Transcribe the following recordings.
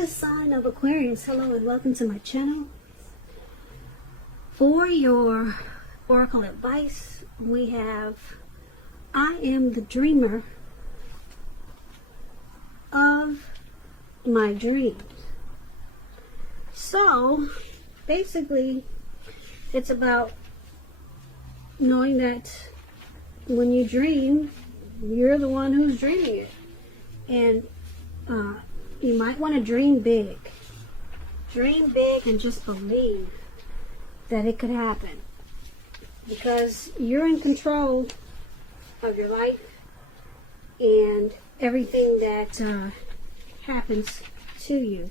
the sign of Aquarius. Hello and welcome to my channel. For your oracle advice, we have I am the dreamer of my dreams. So basically it's about knowing that when you dream, you're the one who's dreaming it. And you might want to dream big. Dream big and just believe that it could happen. Because you're in control of your life and everything that happens to you.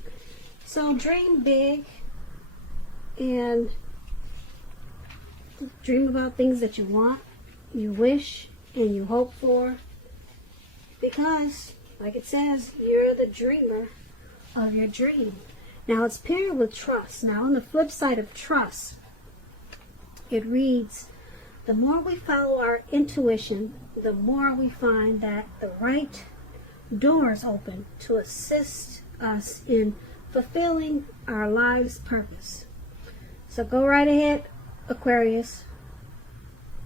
So dream big and dream about things that you want, you wish, and you hope for. Because, like it says, you're the dreamer of your dream. Now it's paired with trust. Now on the flip side of trust, it reads, the more we follow our intuition, the more we find that the right doors open to assist us in fulfilling our life's purpose. So go right ahead, Aquarius.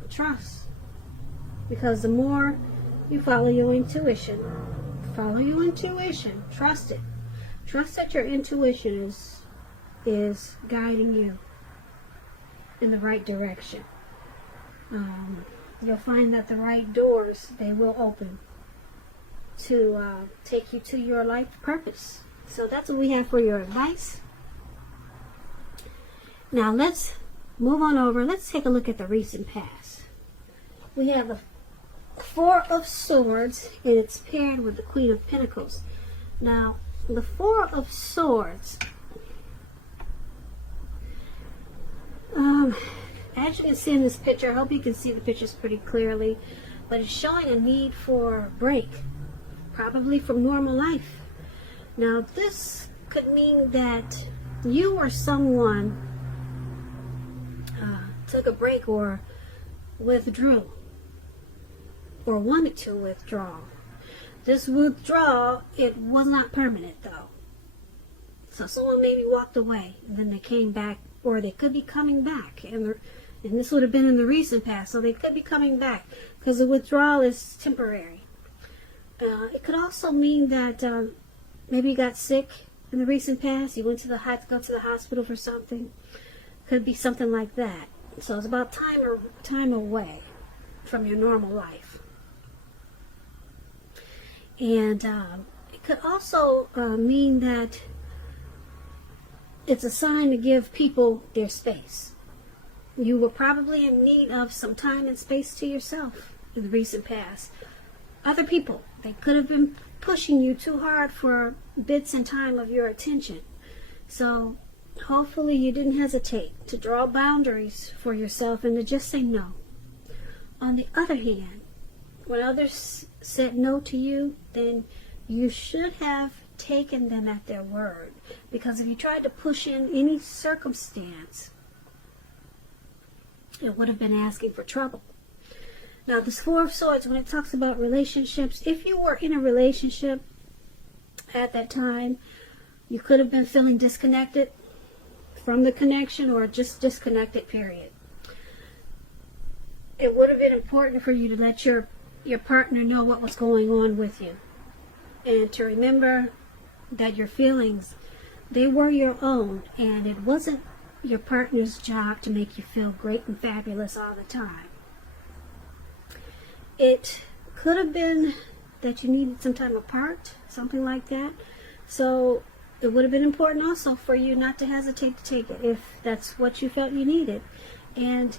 Trust. Because the more you follow your intuition, trust it. Trust that your intuition is guiding you in the right direction. You'll find that the right doors, they will open to take you to your life purpose. So that's what we have for your advice. Now let's move on over. Let's take a look at the recent past. We have the Four of Swords, and it's paired with the Queen of Pentacles. Now, the Four of Swords, as you can see in this picture, I hope you can see the pictures pretty clearly, but it's showing a need for a break, probably from normal life. Now, this could mean that you or someone took a break or withdrew, or wanted to withdraw. This withdrawal, it was not permanent though. So someone maybe walked away and then they came back, or they could be coming back, and this would have been in the recent past, so they could be coming back because the withdrawal is temporary. It could also mean that maybe you got sick in the recent past, you went to go to the hospital for something. Could be something like that. So it's about time away from your normal life. And it could also mean that it's a sign to give people their space. You were probably in need of some time and space to yourself in the recent past. Other people, they could have been pushing you too hard for bits and time of your attention. So hopefully you didn't hesitate to draw boundaries for yourself and to just say no. On the other hand, when others said no to you, then you should have taken them at their word. Because if you tried to push in any circumstance, it would have been asking for trouble. Now, this Four of Swords, when it talks about relationships, if you were in a relationship at that time, you could have been feeling disconnected from the connection, or just disconnected, period. It would have been important for you to let your partner know what was going on with you, and to remember that your feelings, they were your own, and it wasn't your partner's job to make you feel great and fabulous all the time. It could have been that you needed some time apart, something like that. So it would have been important also for you not to hesitate to take it if that's what you felt you needed. And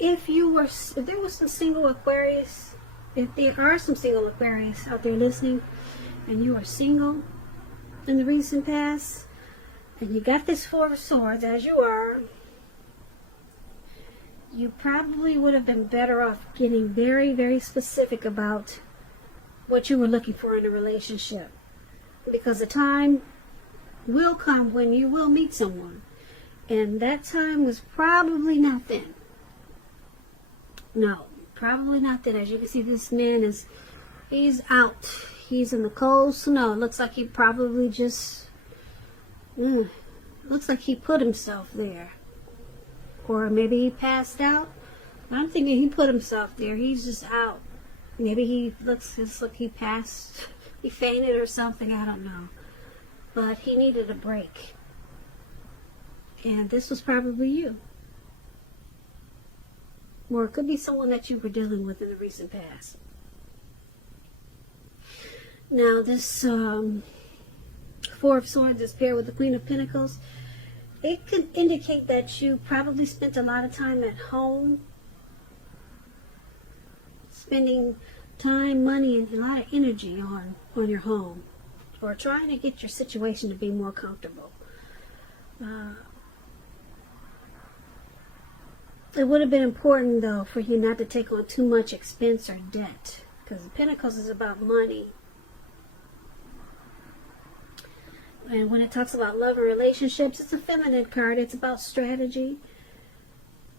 if there was some single Aquarius, if there are some single Aquarius out there listening, and you are single in the recent past, and you got this Four of Swords, as you are, you probably would have been better off getting very, very specific about what you were looking for in a relationship. Because the time will come when you will meet someone, and that time was probably not then. No, probably not then. As you can see, this man he's out. He's in the cold snow. It looks like he probably just Looks like he put himself there. Or maybe he passed out. I'm thinking he put himself there. He's just out. Maybe he looks like he passed, he fainted or something, I don't know. But he needed a break. And this was probably you. Or it could be someone that you were dealing with in the recent past. Now this Four of Swords is paired with the Queen of Pentacles. It could indicate that you probably spent a lot of time at home, spending time, money, and a lot of energy on your home, or trying to get your situation to be more comfortable. It would have been important, though, for you not to take on too much expense or debt, because the Pentacles is about money. And when it talks about love and relationships, it's a feminine card. It's about strategy.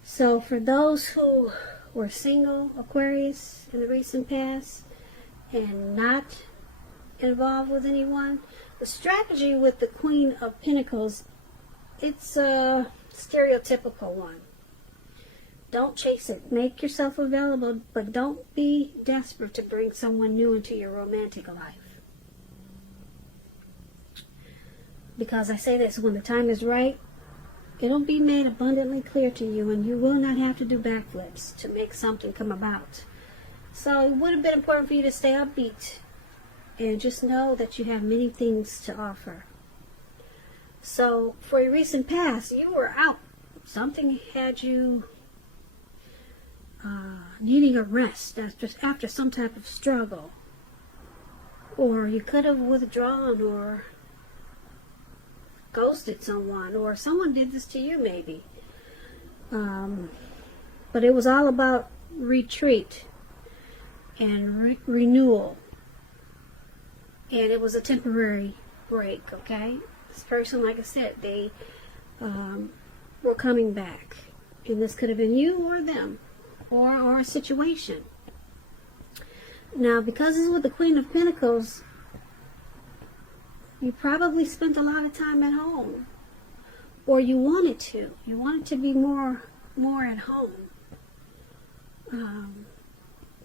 So for those who were single, Aquarius, in the recent past, and not involved with anyone, the strategy with the Queen of Pentacles, it's a stereotypical one. Don't chase it. Make yourself available, but don't be desperate to bring someone new into your romantic life. Because I say this, when the time is right, it'll be made abundantly clear to you, and you will not have to do backflips to make something come about. So it would have been important for you to stay upbeat and just know that you have many things to offer. So for your recent past, you were out. Something had you needing a rest after some type of struggle. Or you could have withdrawn or ghosted someone, or someone did this to you maybe. But it was all about retreat and renewal. And it was a temporary break, okay? This person, like I said, they were coming back. And this could have been you or them, or a situation. Now, because it's with the Queen of Pentacles, you probably spent a lot of time at home, or you wanted to. You wanted to be more at home.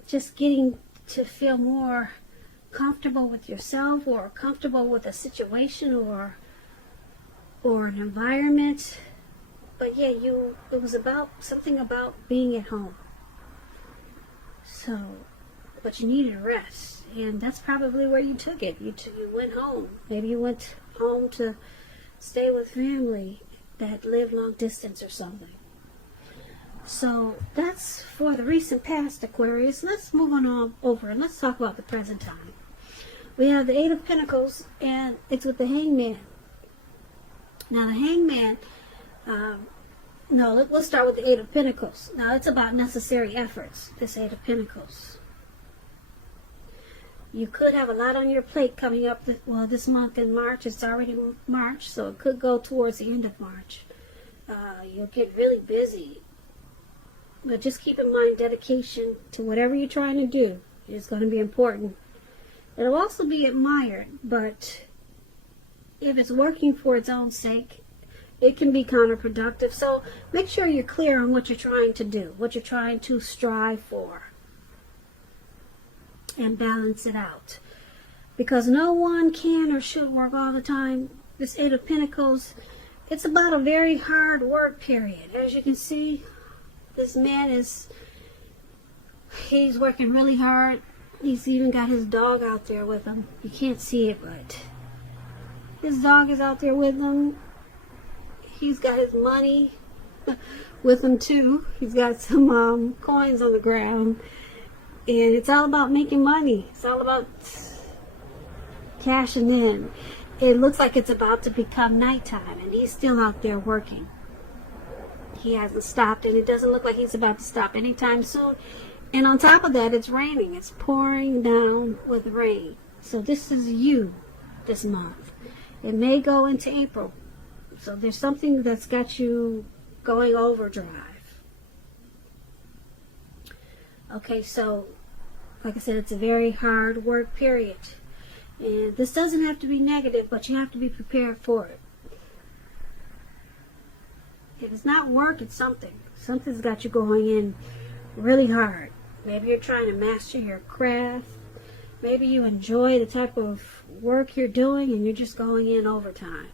Just getting to feel more comfortable with yourself, or comfortable with a situation, or an environment. But yeah, it was about something about being at home. So, but you needed rest, and that's probably where you took it. You went home. Maybe you went home to stay with family that lived long distance or something. So that's for the recent past, Aquarius. Let's move on over and let's talk about the present time. We have the Eight of Pentacles, and it's with the Hangman. Now the Hangman, let's start with the Eight of Pentacles. Now it's about necessary efforts, this Eight of Pentacles. You could have a lot on your plate coming up, this month in March. It's already March, so it could go towards the end of March. You'll get really busy. But just keep in mind, dedication to whatever you're trying to do is going to be important. It'll also be admired, but if it's working for its own sake, it can be counterproductive. So make sure you're clear on what you're trying to do, what you're trying to strive for, and balance it out. Because no one can or should work all the time. This Eight of Pentacles, it's about a very hard work period. As you can see, this man he's working really hard. He's even got his dog out there with him. You can't see it, but his dog is out there with him. He's got his money with him too. He's got some coins on the ground. And it's all about making money. It's all about cashing in. It looks like it's about to become nighttime, and he's still out there working. He hasn't stopped, and it doesn't look like he's about to stop anytime soon. And on top of that, it's raining. It's pouring down with rain. So this is you this month. It may go into April. So there's something that's got you going overdrive. Okay, so like I said, it's a very hard work period. And this doesn't have to be negative, but you have to be prepared for it. If it's not work, it's something. Something's got you going in really hard. Maybe you're trying to master your craft. Maybe you enjoy the type of work you're doing and you're just going in overtime.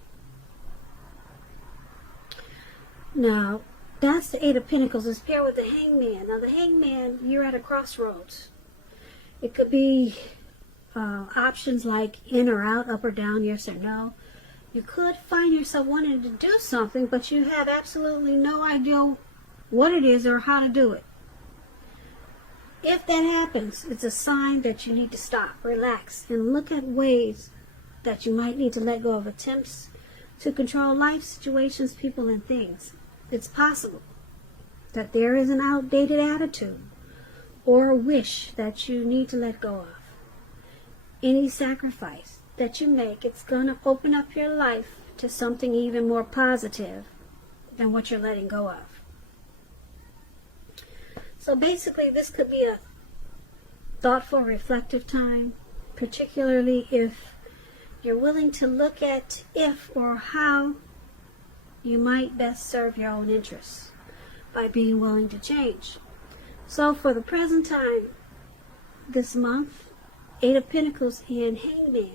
Now, that's the Eight of Pentacles. It's paired with the Hangman. Now, the Hangman, you're at a crossroads. It could be options like in or out, up or down, yes or no. You could find yourself wanting to do something, but you have absolutely no idea what it is or how to do it. If that happens, it's a sign that you need to stop, relax, and look at ways that you might need to let go of attempts to control life, situations, people, and things. It's possible that there is an outdated attitude or a wish that you need to let go of. Any sacrifice that you make, it's going to open up your life to something even more positive than what you're letting go of. So basically, this could be a thoughtful, reflective time, particularly if you're willing to look at if or how you might best serve your own interests by being willing to change. So for the present time, this month, Eight of Pentacles and Hangman.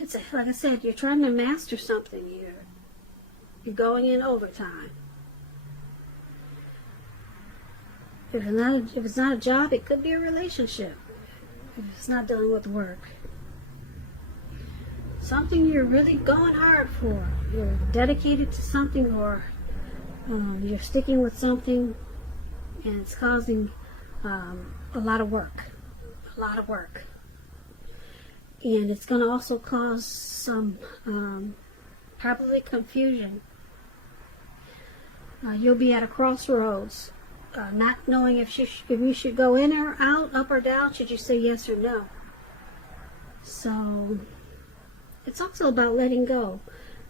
It's like I said, you're trying to master something here. You're going in overtime. If it's not a job, it could be a relationship. If it's not dealing with work. Something you're really going hard for. You're dedicated to something, or you're sticking with something and it's causing a lot of work. A lot of work. And it's going to also cause some probably confusion. You'll be at a crossroads, not knowing if you should go in or out, up or down, should you say yes or no. So it's also about letting go.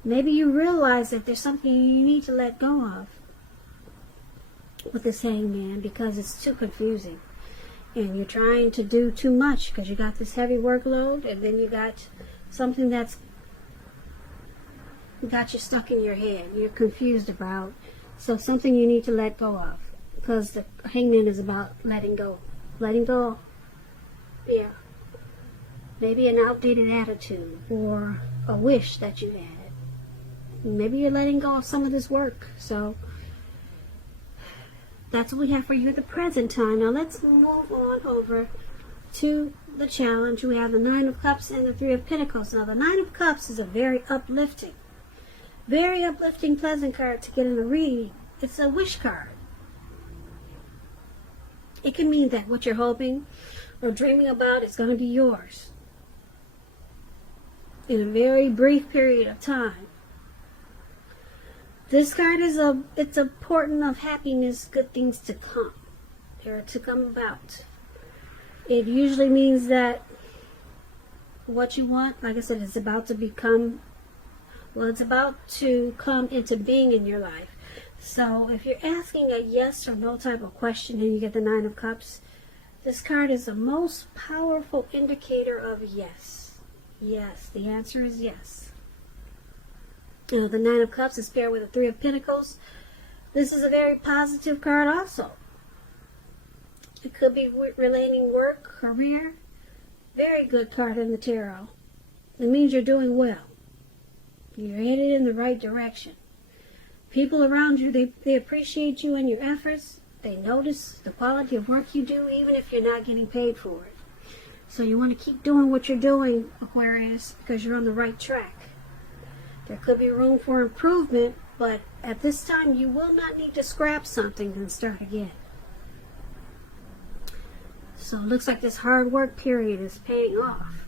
Maybe you realize that there's something you need to let go of with this Hangman because it's too confusing. And you're trying to do too much because you got this heavy workload, and then you got something that's got you stuck in your head. You're confused about. So something you need to let go of, because the Hangman is about letting go. Letting go. Yeah. Maybe an outdated attitude or a wish that you had. Maybe you're letting go of some of this work. So that's what we have for you at the present time. Now let's move on over to the challenge. We have the Nine of Cups and the Three of Pentacles. Now the Nine of Cups is a very uplifting, pleasant card to get in a reading. It's a wish card. It can mean that what you're hoping or dreaming about is going to be yours in a very brief period of time. This card is it's a portent of happiness, good things to come. They're to come about. It usually means that what you want, like I said, it's about to become, well, it's about to come into being in your life. So if you're asking a yes or no type of question and you get the Nine of Cups, this card is the most powerful indicator of yes. Yes, the answer is yes. The Nine of Cups is paired with the Three of Pentacles. This is a very positive card also. It could be relating work, career. Very good card in the tarot. It means you're doing well. You're headed in the right direction. People around you, they appreciate you and your efforts. They notice the quality of work you do, even if you're not getting paid for it. So you want to keep doing what you're doing, Aquarius, because you're on the right track. There could be room for improvement, but at this time you will not need to scrap something and start again. So it looks like this hard work period is paying off.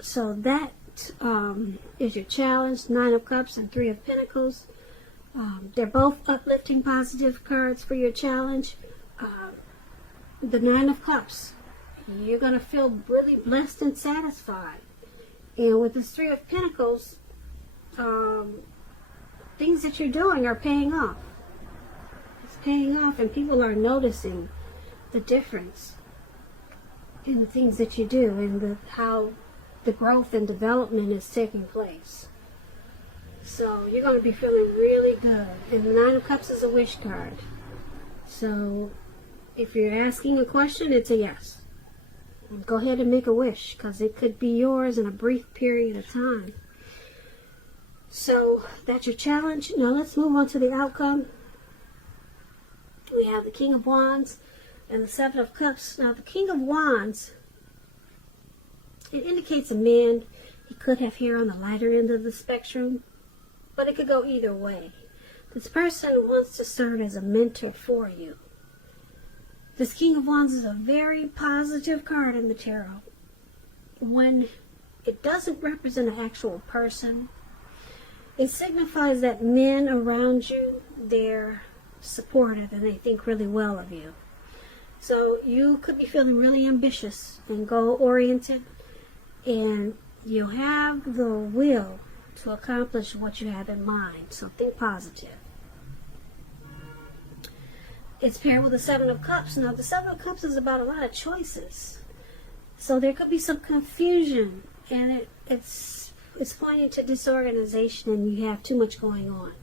So that is your challenge, Nine of Cups and Three of Pentacles. They're both uplifting, positive cards for your challenge. The Nine of Cups, you're going to feel really blessed and satisfied. And with this Three of Pentacles, things that you're doing are paying off. It's paying off, and people are noticing the difference in the things that you do and how the growth and development is taking place. So you're going to be feeling really good. And the Nine of Cups is a wish card. So if you're asking a question, it's a yes. Go ahead and make a wish, because it could be yours in a brief period of time. So that's your challenge. Now let's move on to the outcome. We have the King of Wands and the Seven of Cups. Now the King of Wands, it indicates a man. He could have hair on the lighter end of the spectrum, but it could go either way. This person wants to serve as a mentor for you. This King of Wands is a very positive card in the tarot. When it doesn't represent an actual person, it signifies that men around you, they're supportive and they think really well of you. So you could be feeling really ambitious and goal-oriented, and you have the will to accomplish what you have in mind. So think positive. It's paired with the Seven of Cups. Now the Seven of Cups is about a lot of choices. So there could be some confusion, and it's pointing to disorganization, and you have too much going on.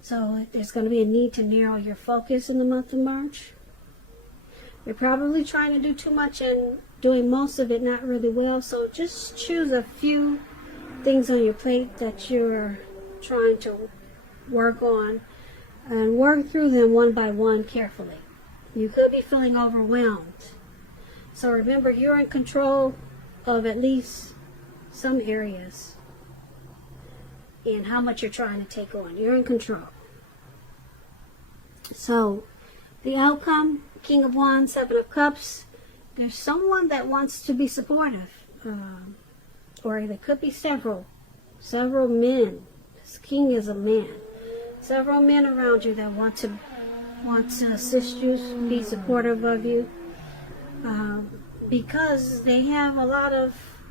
So there's going to be a need to narrow your focus in the month of March. You're probably trying to do too much and doing most of it not really well. So just choose a few things on your plate that you're trying to work on, and work through them one by one carefully. You could be feeling overwhelmed. So remember, you're in control of at least some areas and how much you're trying to take on. You're in control. So the outcome, King of Wands, Seven of Cups, there's someone that wants to be supportive, or there could be several men. This king is a man. Several men around you that want to assist you, be supportive of you, because they have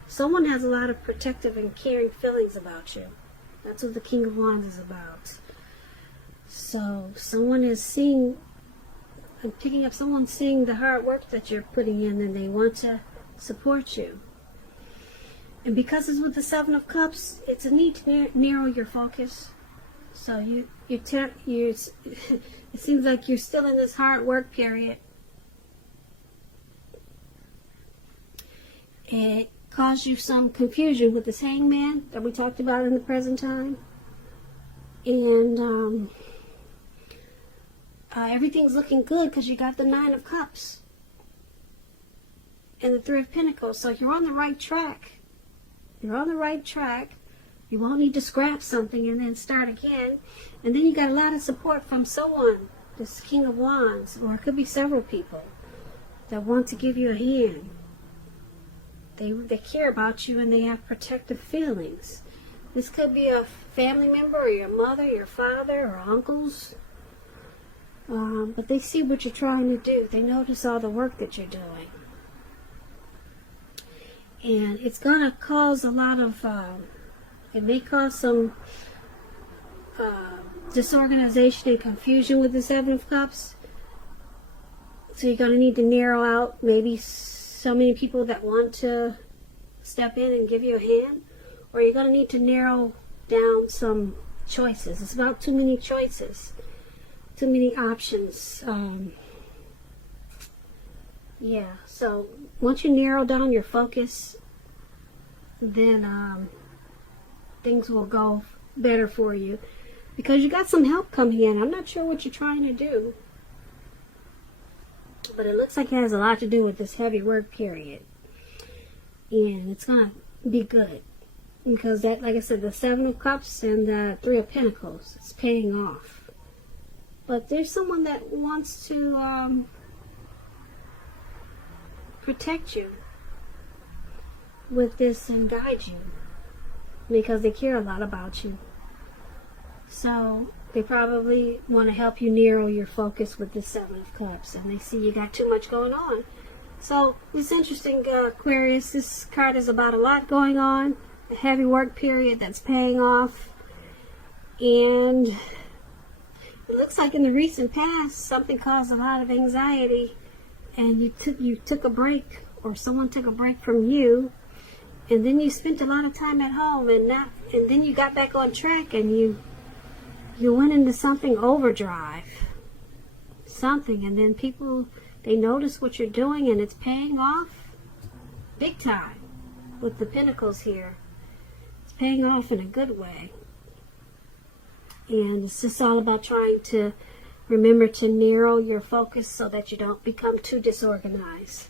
someone has a lot of protective and caring feelings about you. That's what the King of Wands is about. So someone is seeing the hard work that you're putting in, and they want to support you. And because it's with the Seven of Cups, it's a need to narrow your focus. So it seems like you're still in this hard work period. It caused you some confusion with this Hangman that we talked about in the present time. And everything's looking good because you got the Nine of Cups and the Three of Pentacles. So you're on the right track. You're on the right track. You won't need to scrap something and then start again. And then you got a lot of support from someone, this King of Wands, or it could be several people that want to give you a hand. They care about you, and they have protective feelings. This could be a family member, or your mother, your father, or uncles. But they see what you're trying to do. They notice all the work that you're doing. And it's going to cause a lot of, it may cause some disorganization and confusion with the Seven of Cups. So you're going to need to narrow out maybe so many people that want to step in and give you a hand. Or you're going to need to narrow down some choices. It's about too many choices. Too many options. Yeah, so once you narrow down your focus, then things will go better for you, because you got some help coming in. I'm not sure what you're trying to do, but it looks like it has a lot to do with this heavy work period, and it's gonna be good, because that, like I said, the Seven of Cups and the Three of Pentacles, it's paying off. But there's someone that wants to protect you with this and guide you, because they care a lot about you. So they probably want to help you narrow your focus with the Seven of Cups, and they see you got too much going on. So it's interesting, Aquarius. This card is about a lot going on, a heavy work period that's paying off, and it looks like in the recent past something caused a lot of anxiety, and you took a break, or someone took a break from you, and then you spent a lot of time at home, and then you got back on track, and you went into something overdrive, and then people, they notice what you're doing, and it's paying off big time with the pentacles here. It's paying off in a good way. And it's just all about trying to remember to narrow your focus so that you don't become too disorganized.